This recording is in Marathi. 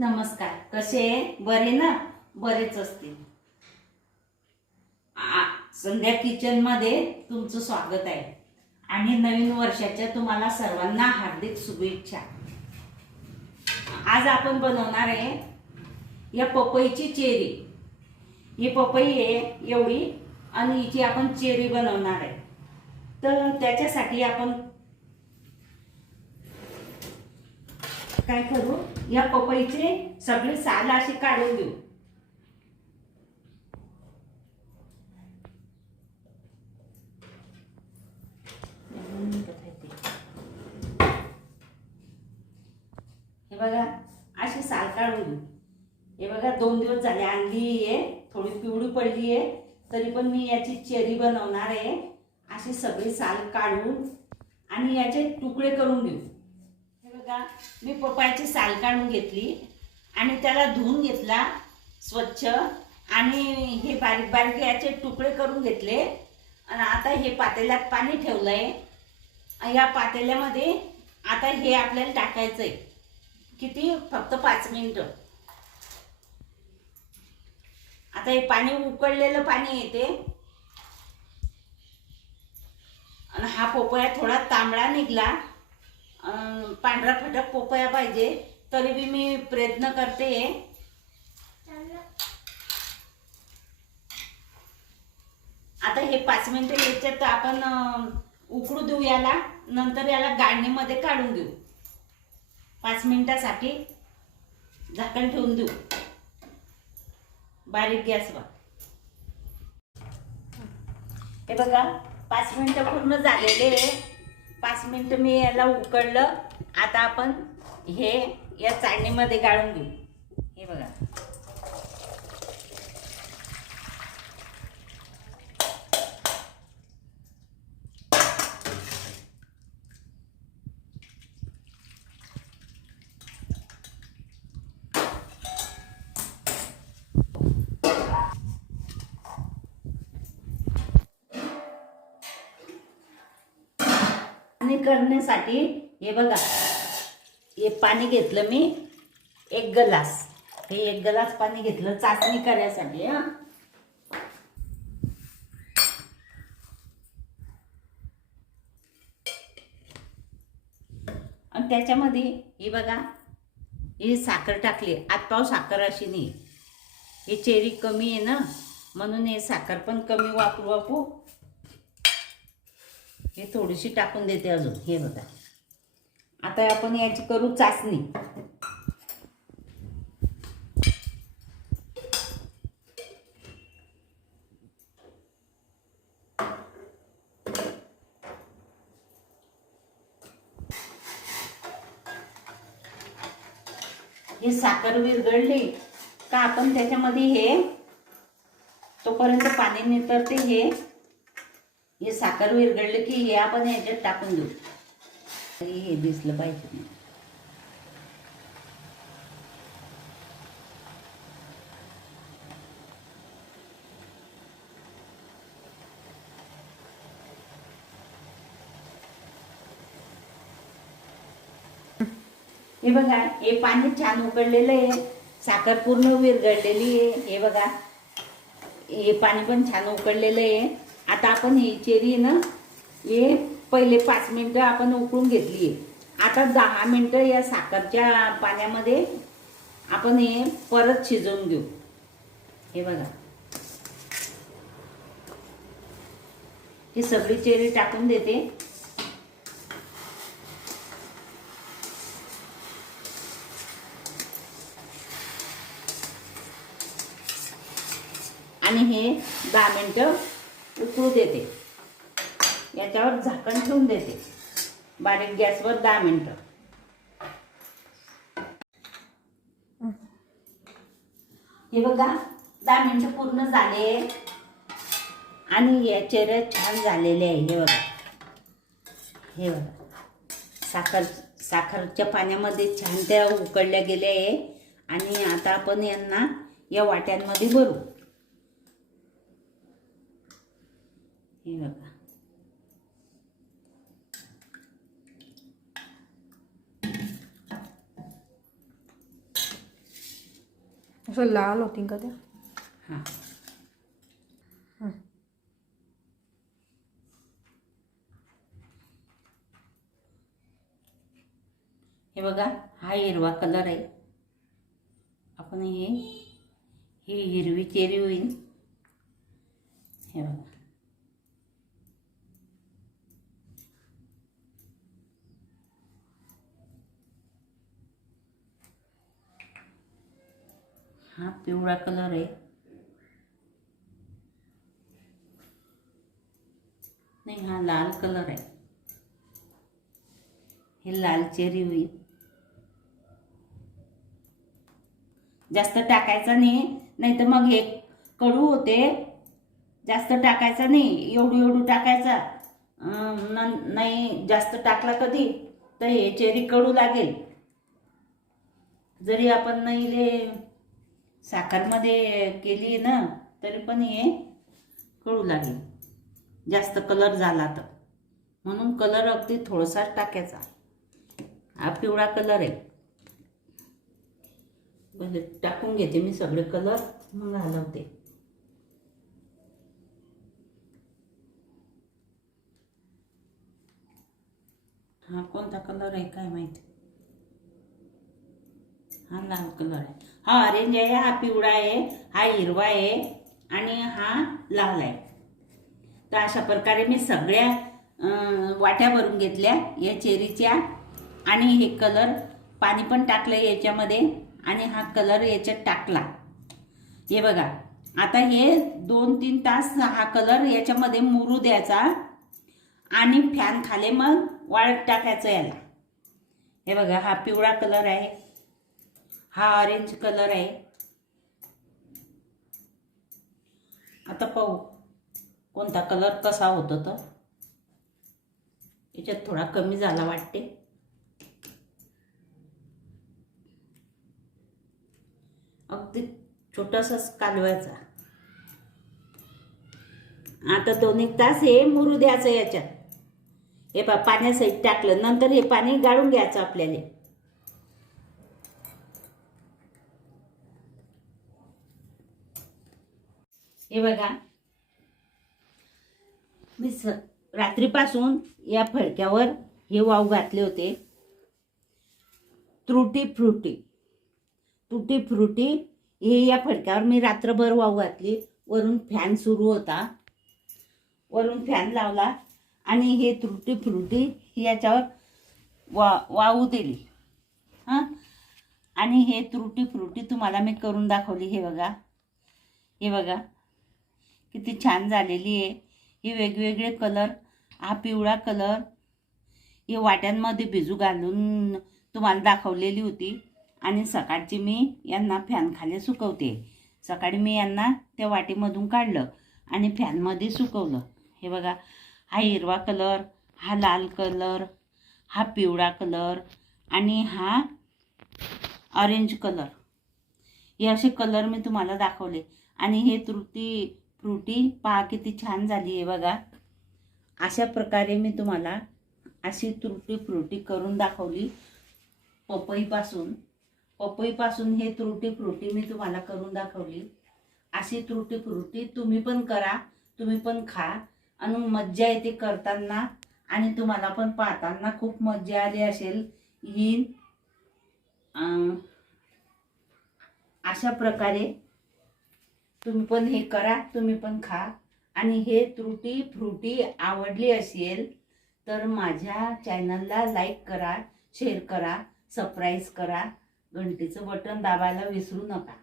नमस्कार. कसे बरे ना? बरेच असतील. आ- संध्या किचनमध्ये तुमचं स्वागत आहे. आणि नवीन वर्षाच्या तुम्हाला सर्वांना हार्दिक शुभेच्छा. आज आपण बनवणार आहे या पपईची चेरी. ही पपई आहे एवढी आणि हिची आपण चेरी बनवणार आहे. तर त्याच्यासाठी आपण काय करू? या पपईचे सगळे साल अशी काढून घेऊ हे बघा अशी साल काढून घेऊ हे बघा दोन दिवस झाले आणली आहे थोडी पिवळी पडली आहे तरी पण मी याची चेरी बनवणार आहे. अशी सगळी साल काढून आणि याचे तुकडे करून घेऊ बघा मी पपायाची साल काढून घेतली आणि त्याला धुवून घेतला स्वच्छ आणि हे बारीक बारीक याचे तुकडे करून घेतले. आणि आता हे पातेल्यात पाणी ठेवलंय. या पातेल्यामध्ये आता हे आपल्याला टाकायचं आहे किती? फक्त पाच मिनिटं. आता हे पाणी उकळलेलं पाणी येते. आणि हा पोपया थोडा तांबडा निघला. पांढरा फटक पोपया पाहिजे तरी बी मी प्रयत्न करते. आता हे पाच मिनिटं याच्यात आपण उकडू देऊ याला नंतर याला गाळणीमध्ये काढून देऊ. पाच मिनिटासाठी झाकण ठेवून देऊ. बारीक गॅसवर हे बघा पाच मिनिटं पूर्ण झालेले. आहे पाच मिनिटं मी याला उकडलं आता आपण हे या चाळणीमध्ये गाळून घेऊ. हे बघा. करण्यासाठी हे बघा. हे पाणी घेतलं मी एक गलास. हे एक गलास पाणी घेतलं चाचणी करायसाठी हा. आणि त्याच्यामध्ये हे बघा ही साखर टाकली. आतपाव साखर अशी नाही. ही चेरी कमी आहे ना म्हणून हे साखर पण कमी वापरू वापू हे थोडीशी टाकून देते अजून. हे बघा. आता आपण याची करू चाचणी हे साखर विरघळली का आपण त्याच्यामध्ये हे तोपर्यंत पाणी नितरते हे हे साखर विरघळले की हे आपण ह्याच्यात टाकून देऊ. आणि हे दिसलं पाहिजे. हे बघा हे पाणी छान उकडलेलं आहे. साखर पूर्ण विरघळलेली आहे. हे बघा हे पाणी पण छान उकडलेलं आहे. आता आपण ही चेरी ना हे पहिले पाच मिनटं आपण उकळून घेतली. आहे आता दहा मिनटं या साखरच्या पाण्यामध्ये आपण हे परत शिजवून घेऊ. हे बघा. ही सगळी चेरी टाकून देते. आणि हे दहा मिनटं उकळू देते. याच्यावर झाकण ठेवून देते. बारीक गॅसवर दहा मिनटं. हे बघा दहा मिनटं पूर्ण झाले. आणि या चेहऱ्या छान झालेले आहे. हे बघा. हे बघा. साखर साखरच्या पाण्यामध्ये छान त्या उकळल्या गेल्या आहे. आणि आता आपण यांना या वाट्यांमध्ये भरू. हे बघा. असं लाल होती का त्या हां हे बघा हा हिरवा कलर आहे. आपण हे ही हिरवी चेरी होईल. हे बघा. हा पिवळा कलर आहे. नाही हा लाल कलर आहे. हे लाल चेरी होईल. जास्त टाकायचा नाही नाही तर मग हे कडू होते. जास्त टाकायचा नाही एवढू एवढू टाकायचा. न- नाही जास्त टाकला कधी तर हे चेरी कडू लागेल. जरी आपण नाहीले साखरमध्ये केली ना तरी पण हे कळू लागेल. जास्त कलर झाला तर. म्हणून कलर अगदी थोडासाच टाकायचा. हा पिवळा कलर आहे. बरं टाकून घेते मी सगळे कलर मग घालवते. हा कोणता कलर आहे काय माहिती? हा लाल कलर आहे. हा ऑरेंज आहे हा पिवळा आहे हा हिरवा आहे आणि हा लाल आहे. तर अशा प्रकारे मी सगळ्या वाट्यावरून वाट्या भरून घेतल्या या चेरीच्या आणि हे कलर पाणी पण टाकलं याच्यामध्ये आणि हा कलर याच्यात टाकला. हे बघा आता हे दोन तीन तास हा कलर याच्यामध्ये मुरू द्यायचा आणि फॅन खाले मग वाळत टाकायचं याला. हे बघा हा पिवळा कलर आहे. हा ऑरेंज कलर आहे. आता पाहू कोणता कलर कसा होतो तो. याच्यात थोडा कमी झाला वाटते. अगदी छोटासाच कालवायचा. आता दोन एक तास हे मुरू द्यायचं याच्यात. हे पा पाण्यासहित टाकलं. नंतर हे पाणी गाळून घ्यायचं आपल्याला. हे बघा. मी स रात्रीपासून या फडक्यावर हे वाव घातले होते. त्रुटी फ्रुटी. तुटी फ्रुटी हे या फडक्यावर मी रात्रभर वाव घातली. वरून फॅन सुरू होता. वरून फॅन लावला आणि हे त्रुटी फ्रुटी याच्यावर वा वावू दिली. हां? आणि हे त्रुटी फ्रुटी तुम्हाला मी करून दाखवली. हे बघा. हे बघा. किती छान झालेली आहे. हे वेगवेगळे कलर हा पिवळा कलर हे वाट्यांमध्ये भिजू घालून तुम्हाला दाखवलेली होती. आणि सकाळची मी यांना फॅनखाली सुकवते. सकाळी मी यांना त्या वाटीमधून काढलं आणि फॅनमध्ये सुकवलं. हे बघा हा हिरवा कलर हा लाल कलर हा पिवळा कलर आणि हा ऑरेंज कलर. हे असे कलर मी तुम्हाला दाखवले. आणि हे तृती फ्रुटी पहा किती छान झाली आहे बघा. अशा प्रकारे मी तुम्हाला अशी त्रुटी फ्रुटी करून दाखवली. पपईपासून. पपईपासून हे त्रुटी फ्रुटी मी तुम्हाला करून दाखवली. अशी त्रुटी फ्रुटी तुम्ही पण करा तुम्ही पण खा. आणि मज्जा येते करताना आणि तुम्हाला पण पाहताना खूप मज्जा आली असेल. ही अशा प्रकारे तुम्ही पण हे करा तुम्ही पण खा. आणि हे त्रुटी फ्रुटी आवडली असेल तर माझ्या चॅनलला लाईक करा शेअर करा सबस्क्राईब करा. घंटीचं बटन दाबायला विसरू नका.